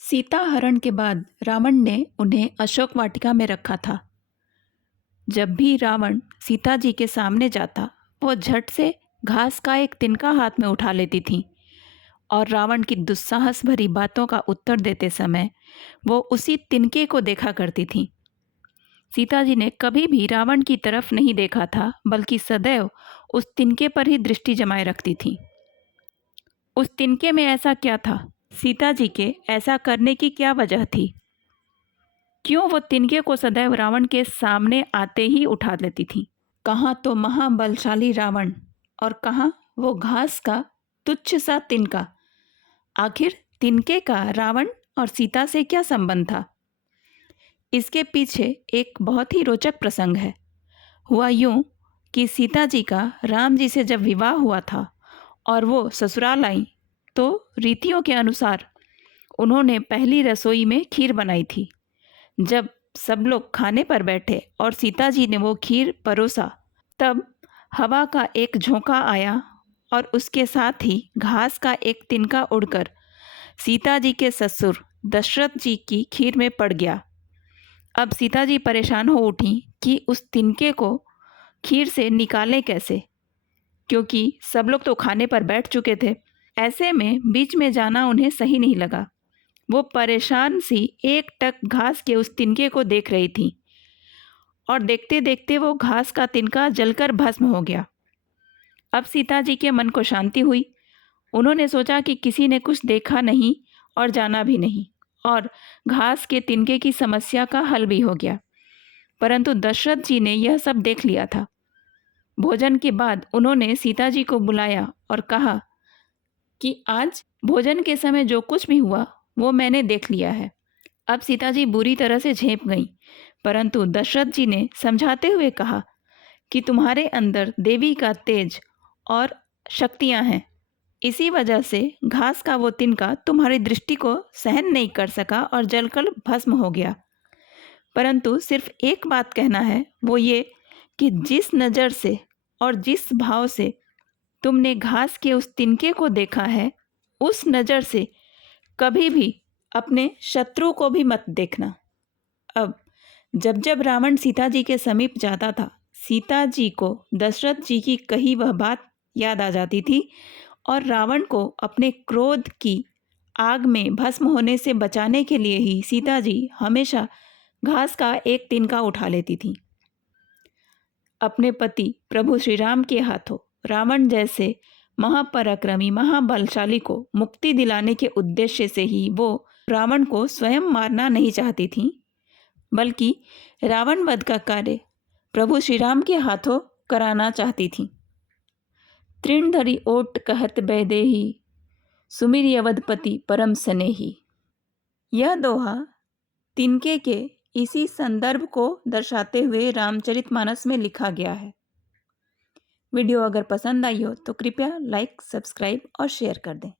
सीता हरण के बाद रावण ने उन्हें अशोक वाटिका में रखा था। जब भी रावण सीता जी के सामने जाता, वो झट से घास का एक तिनका हाथ में उठा लेती थी और रावण की दुस्साहस भरी बातों का उत्तर देते समय वो उसी तिनके को देखा करती थी। सीता जी ने कभी भी रावण की तरफ नहीं देखा था, बल्कि सदैव उस तिनके पर ही दृष्टि जमाए रखती थी। उस तिनके में ऐसा क्या था? सीता जी के ऐसा करने की क्या वजह थी? क्यों वो तिनके को सदैव रावण के सामने आते ही उठा लेती थी? कहाँ तो महाबलशाली रावण और कहाँ वो घास का तुच्छ सा तिनका। आखिर तिनके का रावण और सीता से क्या संबंध था? इसके पीछे एक बहुत ही रोचक प्रसंग है। हुआ यूं कि सीता जी का राम जी से जब विवाह हुआ था और वो ससुराल आई, तो रीतियों के अनुसार उन्होंने पहली रसोई में खीर बनाई थी। जब सब लोग खाने पर बैठे और सीता जी ने वो खीर परोसा, तब हवा का एक झोंका आया और उसके साथ ही घास का एक तिनका उड़कर सीता जी के ससुर दशरथ जी की खीर में पड़ गया। अब सीता जी परेशान हो उठी कि उस तिनके को खीर से निकालें कैसे, क्योंकि सब लोग तो खाने पर बैठ चुके थे। ऐसे में बीच में जाना उन्हें सही नहीं लगा। वो परेशान सी एकटक घास के उस तिनके को देख रही थी और देखते देखते वो घास का तिनका जलकर भस्म हो गया। अब सीता जी के मन को शांति हुई। उन्होंने सोचा कि किसी ने कुछ देखा नहीं और जाना भी नहीं, और घास के तिनके की समस्या का हल भी हो गया। परंतु दशरथ जी ने यह सब देख लिया था। भोजन के बाद उन्होंने सीता जी को बुलाया और कहा कि आज भोजन के समय जो कुछ भी हुआ वो मैंने देख लिया है। अब सीता जी बुरी तरह से झेप गईं, परंतु दशरथ जी ने समझाते हुए कहा कि तुम्हारे अंदर देवी का तेज और शक्तियां हैं। इसी वजह से घास का वो तिनका तुम्हारी दृष्टि को सहन नहीं कर सका और जलकर भस्म हो गया। परंतु सिर्फ एक बात कहना है, वो ये कि जिस नज़र से और जिस भाव से तुमने घास के उस तिनके को देखा है, उस नज़र से कभी भी अपने शत्रु को भी मत देखना। अब जब जब रावण सीता जी के समीप जाता था, सीता जी को दशरथ जी की कही वह बात याद आ जाती थी और रावण को अपने क्रोध की आग में भस्म होने से बचाने के लिए ही सीता जी हमेशा घास का एक तिनका उठा लेती थी। अपने पति प्रभु श्री राम के हाथों रावण जैसे महापराक्रमी महाबलशाली को मुक्ति दिलाने के उद्देश्य से ही वो रावण को स्वयं मारना नहीं चाहती थी, बल्कि रावण वध का कार्य प्रभु श्री राम के हाथों कराना चाहती थी। तृणधरी ओट कहत बैदेही, सुमिरि अवधपति परम स्नेही। यह दोहा तिनके के इसी संदर्भ को दर्शाते हुए रामचरितमानस में लिखा गया है। वीडियो अगर पसंद आई हो तो कृपया लाइक, सब्सक्राइब और शेयर कर दें।